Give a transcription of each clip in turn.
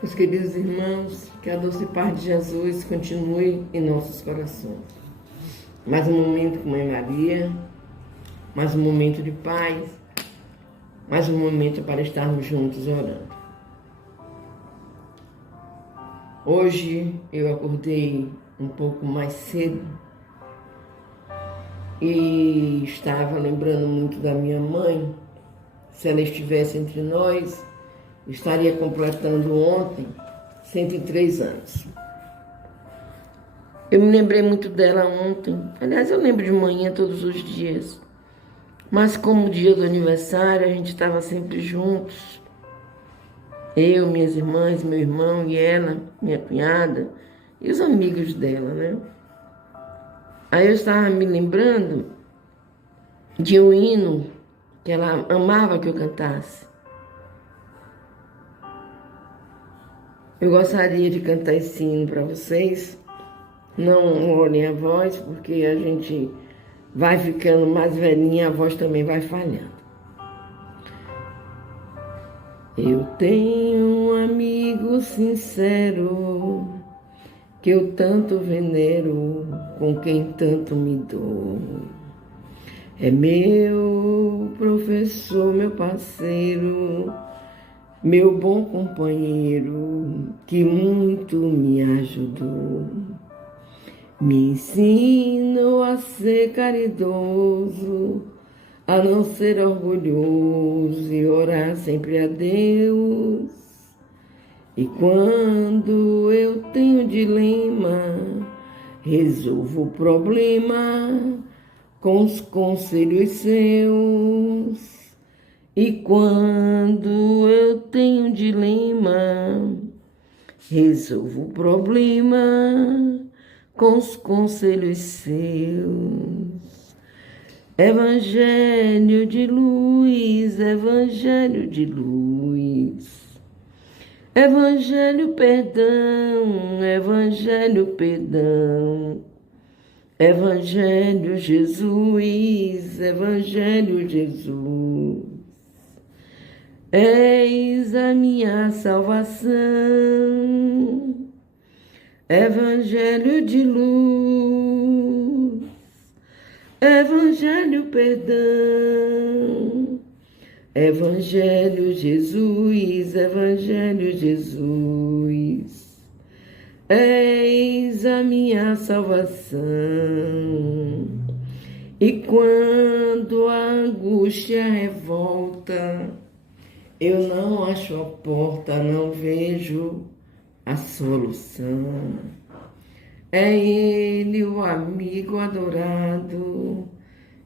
Meus queridos irmãos, que a doce paz de Jesus continue em nossos corações. Mais um momento com Mãe Maria, mais um momento de paz, mais um momento para estarmos juntos orando. Hoje eu acordei um pouco mais cedo e estava lembrando muito da minha mãe. Se ela estivesse entre nós, estaria completando ontem 103 anos. Eu me lembrei muito dela ontem. Aliás, eu lembro de manhã todos os dias. Mas como o dia do aniversário, a gente estava sempre juntos. Eu, minhas irmãs, meu irmão e ela, minha cunhada, e os amigos dela, né? Aí eu estava me lembrando de um hino que ela amava que eu cantasse. Eu gostaria de cantar esse hino para vocês. Não olhem a voz, porque a gente vai ficando mais velhinha, a voz também vai falhando. Eu tenho um amigo sincero, que eu tanto venero, com quem tanto me dou. É meu professor, meu parceiro, meu bom companheiro, que muito me ajudou. Me ensinou a ser caridoso, a não ser orgulhoso e orar sempre a Deus. E quando eu tenho dilema, resolvo o problema com os conselhos seus. E quando eu tenho dilema, resolvo o problema com os conselhos seus. Evangelho de luz, Evangelho de luz. Evangelho perdão, Evangelho perdão. Evangelho Jesus, Evangelho Jesus. Eis a minha salvação. Evangelho de luz, Evangelho perdão, Evangelho Jesus, Evangelho Jesus. Eis a minha salvação. E quando a angústia revolta, eu não acho a porta, não vejo a solução. É Ele, o amigo adorado,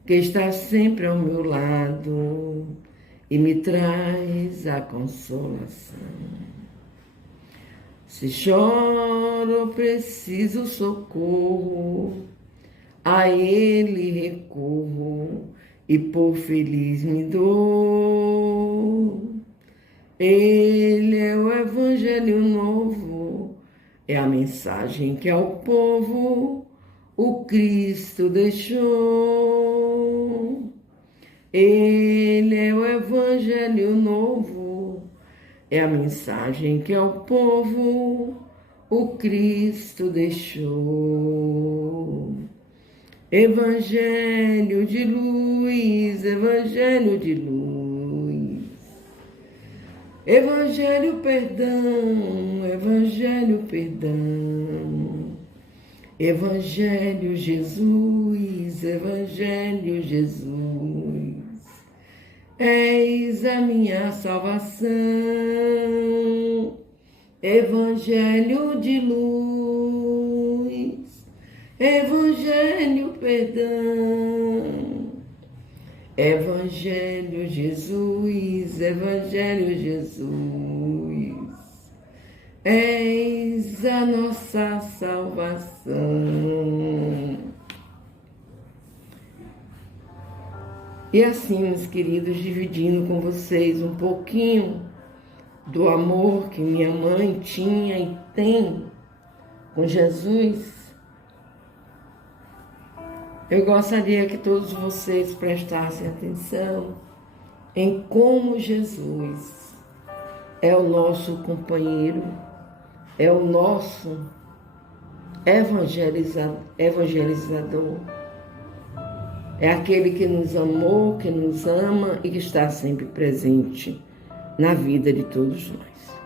que está sempre ao meu lado e me traz a consolação. Se choro, preciso socorro, a Ele recorro e por feliz me dou. Ele é o Evangelho novo, é a mensagem que ao povo o Cristo deixou. Ele é o Evangelho novo, é a mensagem que ao povo o Cristo deixou. Evangelho de luz, Evangelho de luz. Evangelho perdão, Evangelho perdão. Evangelho Jesus, Evangelho Jesus. Eis a minha salvação. Evangelho de luz, Evangelho perdão. Evangelho Jesus, Evangelho Jesus. Eis a nossa salvação. E assim, meus queridos, dividindo com vocês um pouquinho do amor que minha mãe tinha e tem com Jesus, eu gostaria que todos vocês prestassem atenção em como Jesus é o nosso companheiro, é o nosso evangelizador. É aquele que nos amou, que nos ama e que está sempre presente na vida de todos nós.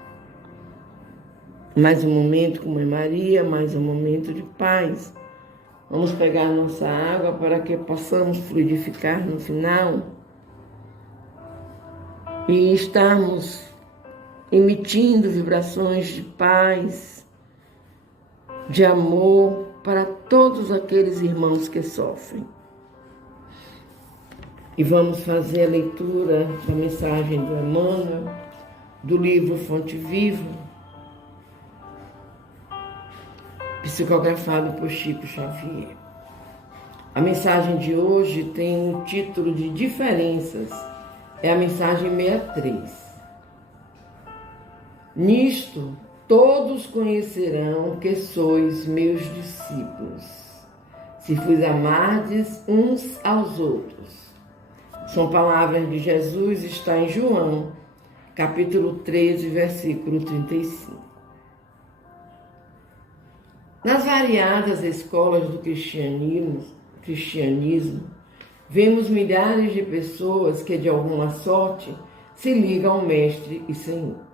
Mais um momento com Mãe Maria, mais um momento de paz. Vamos pegar nossa água para que possamos fluidificar no final e estarmos emitindo vibrações de paz, de amor para todos aqueles irmãos que sofrem. E vamos fazer a leitura da mensagem do Emmanuel, do livro Fonte Viva, psicografado por Chico Xavier. A mensagem de hoje tem o título de Diferenças, é a mensagem 63. Nisto, todos conhecerão que sois meus discípulos, se vos amardes uns aos outros. São palavras de Jesus, está em João, capítulo 13, versículo 35. Nas variadas escolas do cristianismo, vemos milhares de pessoas que, de alguma sorte, se ligam ao Mestre e Senhor.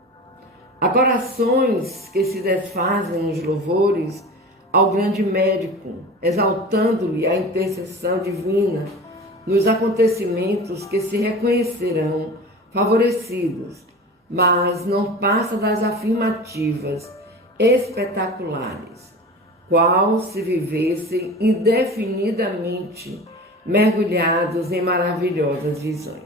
Há corações que se desfazem nos louvores ao grande médico, exaltando-lhe a intercessão divina nos acontecimentos que se reconhecerão favorecidos, mas não passa das afirmativas espetaculares, qual se vivessem indefinidamente mergulhados em maravilhosas visões.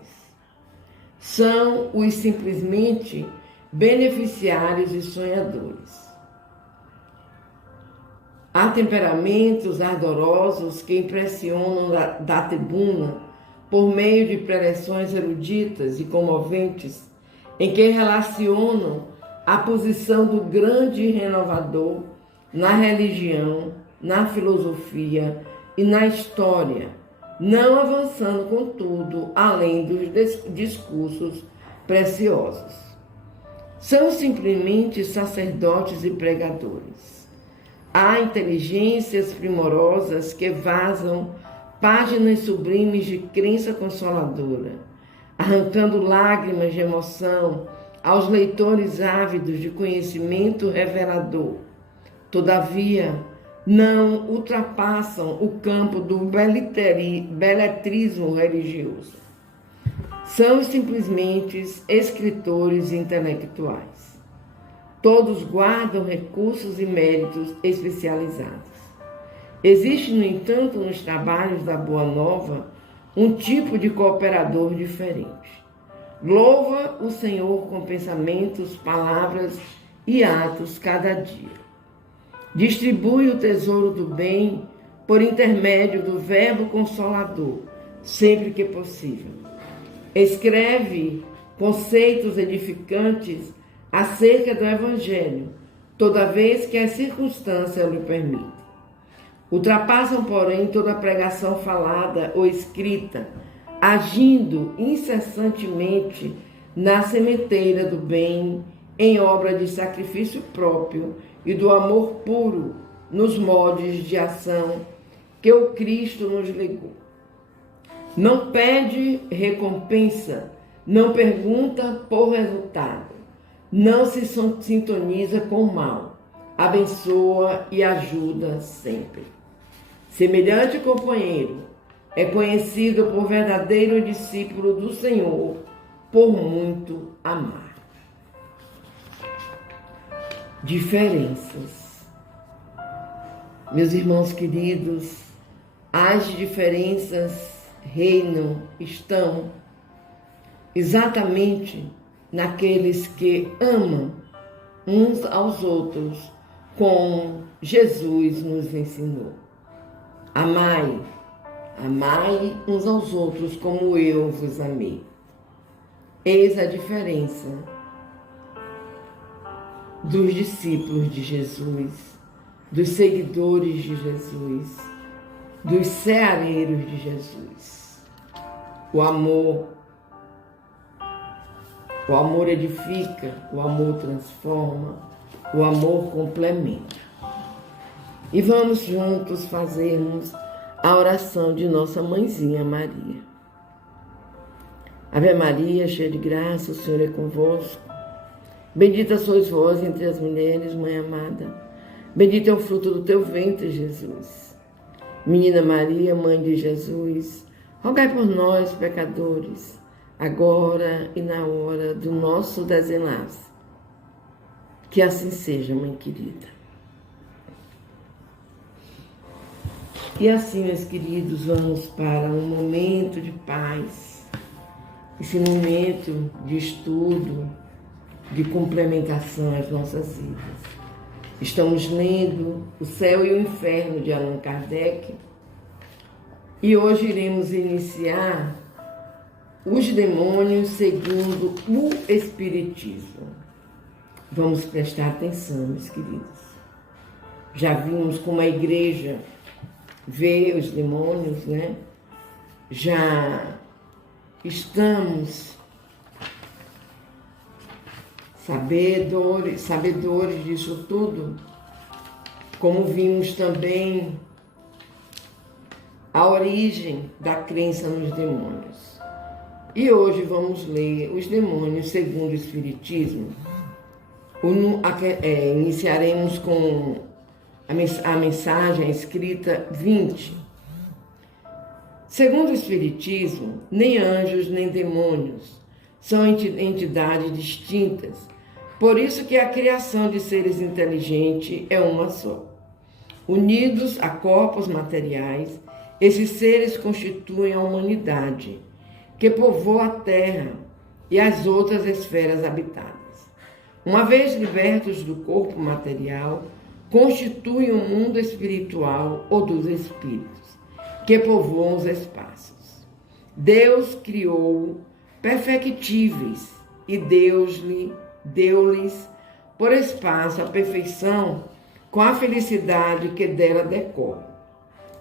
São os simplesmente beneficiários e sonhadores. Há temperamentos ardorosos que impressionam da tribuna por meio de preleções eruditas e comoventes, em que relacionam a posição do grande renovador na religião, na filosofia e na história, não avançando, contudo, além dos discursos preciosos. São simplesmente sacerdotes e pregadores. Há inteligências primorosas que vazam páginas sublimes de crença consoladora, arrancando lágrimas de emoção aos leitores ávidos de conhecimento revelador. Todavia, não ultrapassam o campo do beletrismo religioso. São simplesmente escritores intelectuais. Todos guardam recursos e méritos especializados. Existe, no entanto, nos trabalhos da Boa Nova, um tipo de cooperador diferente. Louva o Senhor com pensamentos, palavras e atos cada dia. Distribui o tesouro do bem por intermédio do Verbo Consolador, sempre que possível. Escreve conceitos edificantes acerca do Evangelho, toda vez que as circunstâncias lhe permitem. Ultrapassam, porém, toda a pregação falada ou escrita, agindo incessantemente na sementeira do bem, em obra de sacrifício próprio e do amor puro, nos moldes de ação que o Cristo nos legou. Não pede recompensa, não pergunta por resultado, não se sintoniza com o mal, abençoa e ajuda sempre. Semelhante companheiro é conhecido por verdadeiro discípulo do Senhor, por muito amar. Diferenças. Meus irmãos queridos, as diferenças estão exatamente naqueles que amam uns aos outros, como Jesus nos ensinou. Amai uns aos outros como eu vos amei. Eis a diferença dos discípulos de Jesus, dos seguidores de Jesus, dos ceareiros de Jesus. O amor O amor edifica, o amor transforma, o amor complementa. E vamos juntos fazermos a oração de nossa mãezinha Maria. Ave Maria, cheia de graça, o Senhor é convosco. Bendita sois vós entre as mulheres, Mãe amada. Bendito é o fruto do teu ventre, Jesus. Menina Maria, Mãe de Jesus, rogai por nós, pecadores, agora e na hora do nosso desenlace. Que assim seja, Mãe querida. E assim, meus queridos, vamos para um momento de paz, esse momento de estudo, de complementação às nossas vidas. Estamos lendo O Céu e o Inferno, de Allan Kardec, e hoje iremos iniciar Os Demônios segundo o Espiritismo. Vamos prestar atenção, meus queridos. Já vimos como a igreja vê os demônios, né? Já estamos sabedores disso tudo, como vimos também a origem da crença nos demônios. E hoje vamos ler Os Demônios segundo o Espiritismo. Iniciaremos com a mensagem escrita 20. Segundo o Espiritismo, nem anjos nem demônios são entidades distintas. Por isso que a criação de seres inteligentes é uma só. Unidos a corpos materiais, esses seres constituem a humanidade, que povoa a Terra e as outras esferas habitadas. Uma vez libertos do corpo material, constituem o mundo espiritual ou dos espíritos, que povoam os espaços. Deus criou perfectíveis e deu-lhes por espaço a perfeição com a felicidade que dela decorre.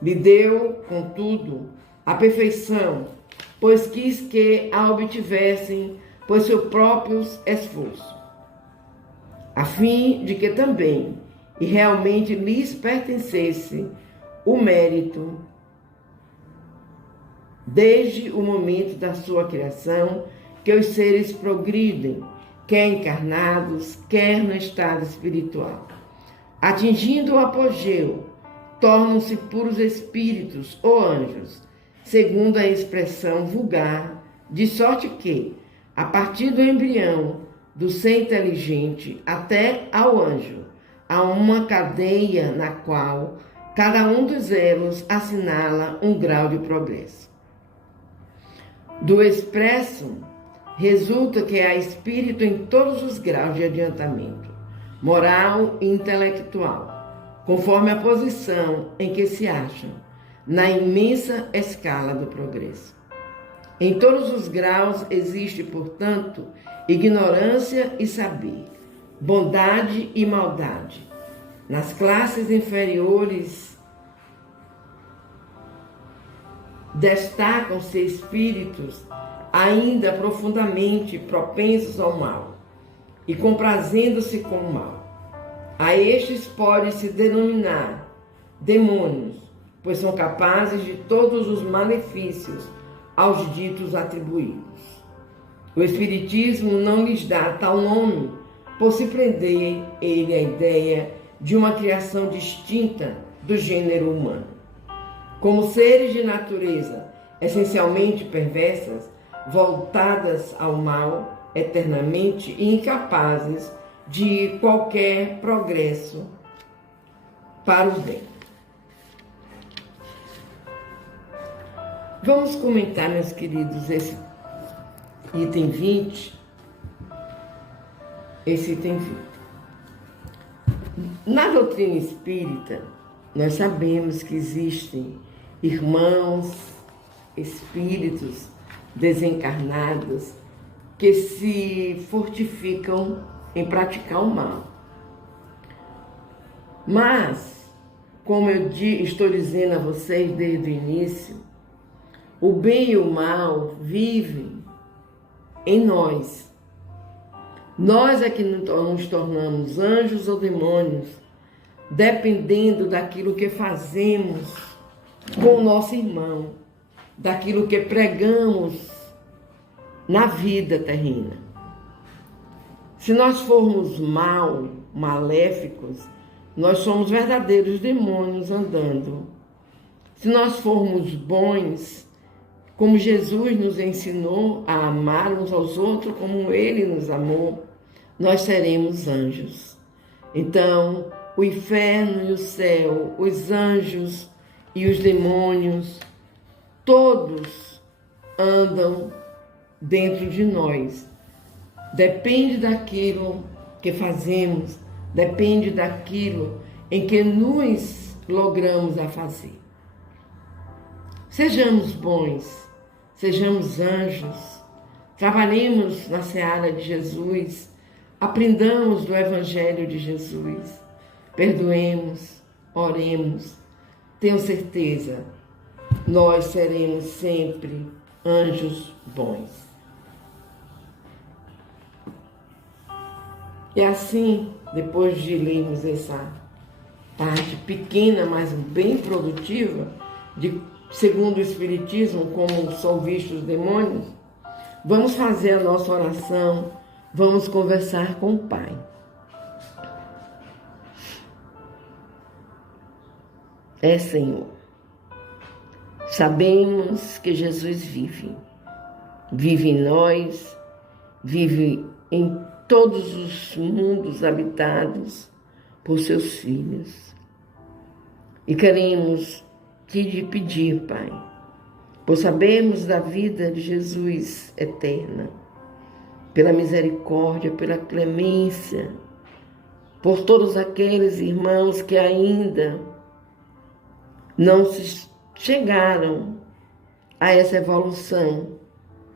Lhe deu, contudo, a perfeição, pois quis que a obtivessem por seus próprios esforços, a fim de que também e realmente lhes pertencesse o mérito desde o momento da sua criação, que os seres progridem, quer encarnados, quer no estado espiritual. Atingindo o apogeu, tornam-se puros espíritos ou anjos, segundo a expressão vulgar, de sorte que, a partir do embrião, do ser inteligente até ao anjo, há uma cadeia na qual cada um dos elos assinala um grau de progresso. Do expresso, resulta que há espírito em todos os graus de adiantamento, moral e intelectual, conforme a posição em que se acham, na imensa escala do progresso. Em todos os graus existe, portanto, ignorância e saber, bondade e maldade. Nas classes inferiores, destacam-se espíritos ainda profundamente propensos ao mal e comprazendo-se com o mal. A estes pode-se denominar demônios, pois são capazes de todos os malefícios aos ditos atribuídos. O Espiritismo não lhes dá tal nome, por se prender ele à ideia de uma criação distinta do gênero humano. Como seres de natureza essencialmente perversas, voltadas ao mal eternamente e incapazes de qualquer progresso para o bem. Vamos comentar, meus queridos, esse item 20. Esse item 20. Na doutrina espírita, nós sabemos que existem irmãos, espíritos desencarnados que se fortificam em praticar o mal. Mas, como eu estou dizendo a vocês desde o início, o bem e o mal vivem em nós. Nós é que nos tornamos anjos ou demônios, dependendo daquilo que fazemos com o nosso irmão, daquilo que pregamos na vida terrena. Se nós formos maléficos, nós somos verdadeiros demônios andando. Se nós formos bons, como Jesus nos ensinou a amar uns aos outros como Ele nos amou, nós seremos anjos. Então, o inferno e o céu, os anjos e os demônios, todos andam dentro de nós. Depende daquilo que fazemos, depende daquilo em que nos logramos a fazer. Sejamos bons, sejamos anjos, trabalhemos na seara de Jesus, aprendamos do Evangelho de Jesus, perdoemos, oremos, tenho certeza, nós seremos sempre anjos bons. E assim, depois de lermos essa parte pequena, mas bem produtiva, segundo o Espiritismo, como são vistos os demônios, vamos fazer a nossa oração, vamos conversar com o Pai. Senhor, sabemos que Jesus vive em nós, vive em todos os mundos habitados por seus filhos. E queremos te pedir, Pai, por sabermos da vida de Jesus eterna, pela misericórdia, pela clemência, por todos aqueles irmãos que ainda não se chegaram a essa evolução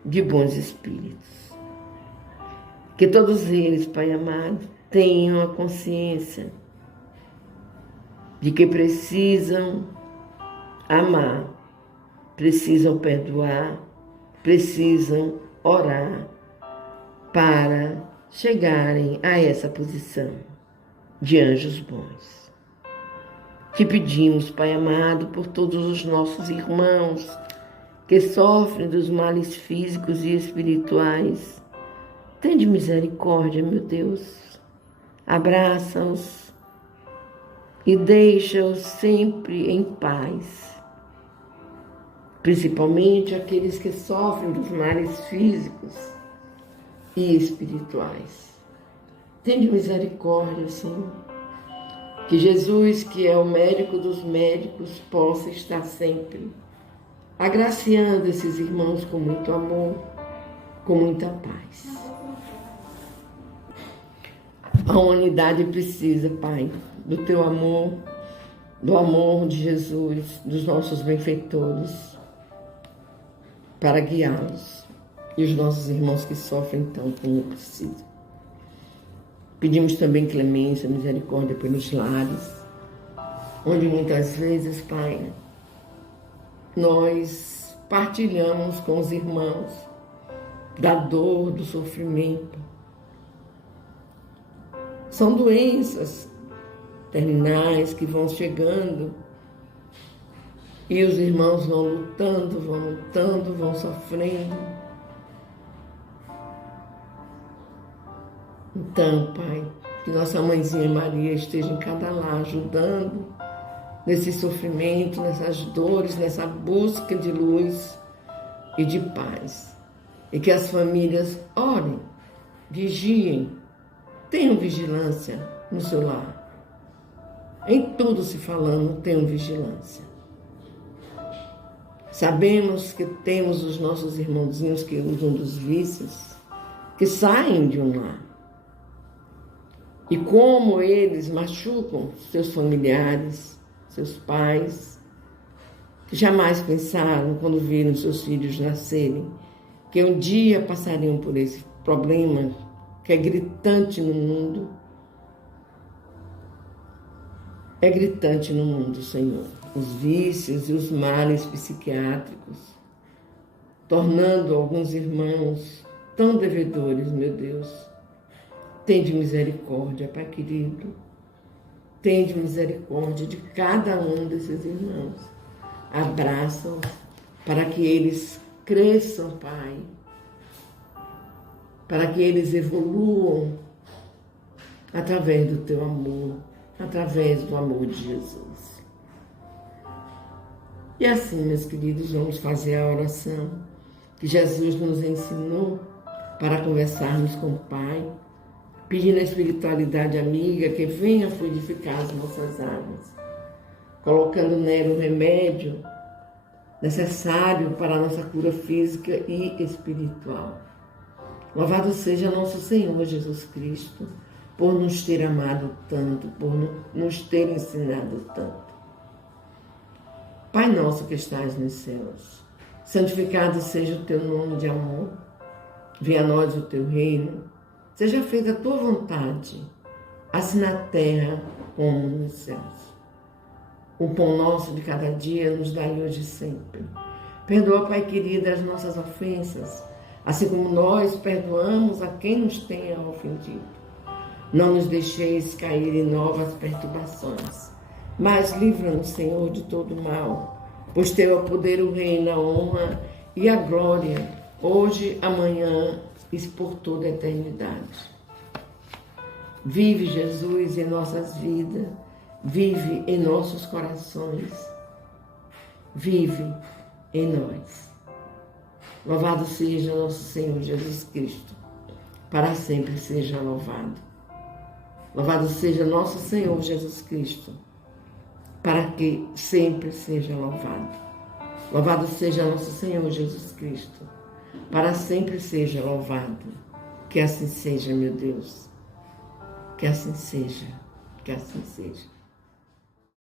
de bons espíritos. Que todos eles, Pai amado, tenham a consciência de que precisam amar, precisam perdoar, precisam orar para chegarem a essa posição de anjos bons. Te pedimos, Pai amado, por todos os nossos irmãos que sofrem dos males físicos e espirituais. Tende misericórdia, meu Deus. Abraça-os e deixa-os sempre em paz. Principalmente aqueles que sofrem dos males físicos e espirituais. Tende misericórdia, Senhor. Que Jesus, que é o médico dos médicos, possa estar sempre agraciando esses irmãos com muito amor, com muita paz. A humanidade precisa, Pai, do teu amor, do amor de Jesus, dos nossos benfeitores, para guiá-los. E os nossos irmãos que sofrem tanto como precisam. Pedimos também clemência, misericórdia pelos lares, onde muitas vezes, Pai, nós partilhamos com os irmãos da dor, do sofrimento. São doenças terminais que vão chegando e os irmãos vão lutando, vão sofrendo. Então, Pai, que nossa Mãezinha Maria esteja em cada lar, ajudando nesse sofrimento, nessas dores, nessa busca de luz e de paz. E que as famílias orem, vigiem, tenham vigilância no seu lar. Em tudo se falando, tenham vigilância. Sabemos que temos os nossos irmãozinhos que usam dos vícios, que saem de um lar. E como eles machucam seus familiares, seus pais, que jamais pensaram, quando viram seus filhos nascerem, que um dia passariam por esse problema que é gritante no mundo. É gritante no mundo, Senhor. Os vícios e os males psiquiátricos, tornando alguns irmãos tão devedores, meu Deus, Tende misericórdia, Pai querido. Tende misericórdia de cada um desses irmãos. Abraça-os para que eles cresçam, Pai. Para que eles evoluam através do Teu amor, através do amor de Jesus. E assim, meus queridos, vamos fazer a oração que Jesus nos ensinou para conversarmos com o Pai, pedindo a espiritualidade amiga que venha fluidificar as nossas almas, colocando nela o remédio necessário para a nossa cura física e espiritual. Louvado seja nosso Senhor Jesus Cristo, por nos ter amado tanto, por nos ter ensinado tanto. Pai nosso que estás nos céus, santificado seja o teu nome de amor, venha a nós o teu reino, seja feita a tua vontade, assim na terra como nos céus. O pão nosso de cada dia nos dai hoje e sempre. Perdoa, Pai querido, as nossas ofensas, assim como nós perdoamos a quem nos tenha ofendido. Não nos deixeis cair em novas perturbações, mas livra-nos, Senhor, de todo mal, pois teu é o poder, o reino, a honra e a glória, hoje, amanhã e por toda a eternidade. Vive, Jesus, em nossas vidas, vive em nossos corações, vive em nós. Louvado seja nosso Senhor Jesus Cristo, para sempre seja louvado. Louvado seja nosso Senhor Jesus Cristo, para que sempre seja louvado. Louvado seja nosso Senhor Jesus Cristo, para sempre seja louvado. Que assim seja, meu Deus. Que assim seja, que assim seja.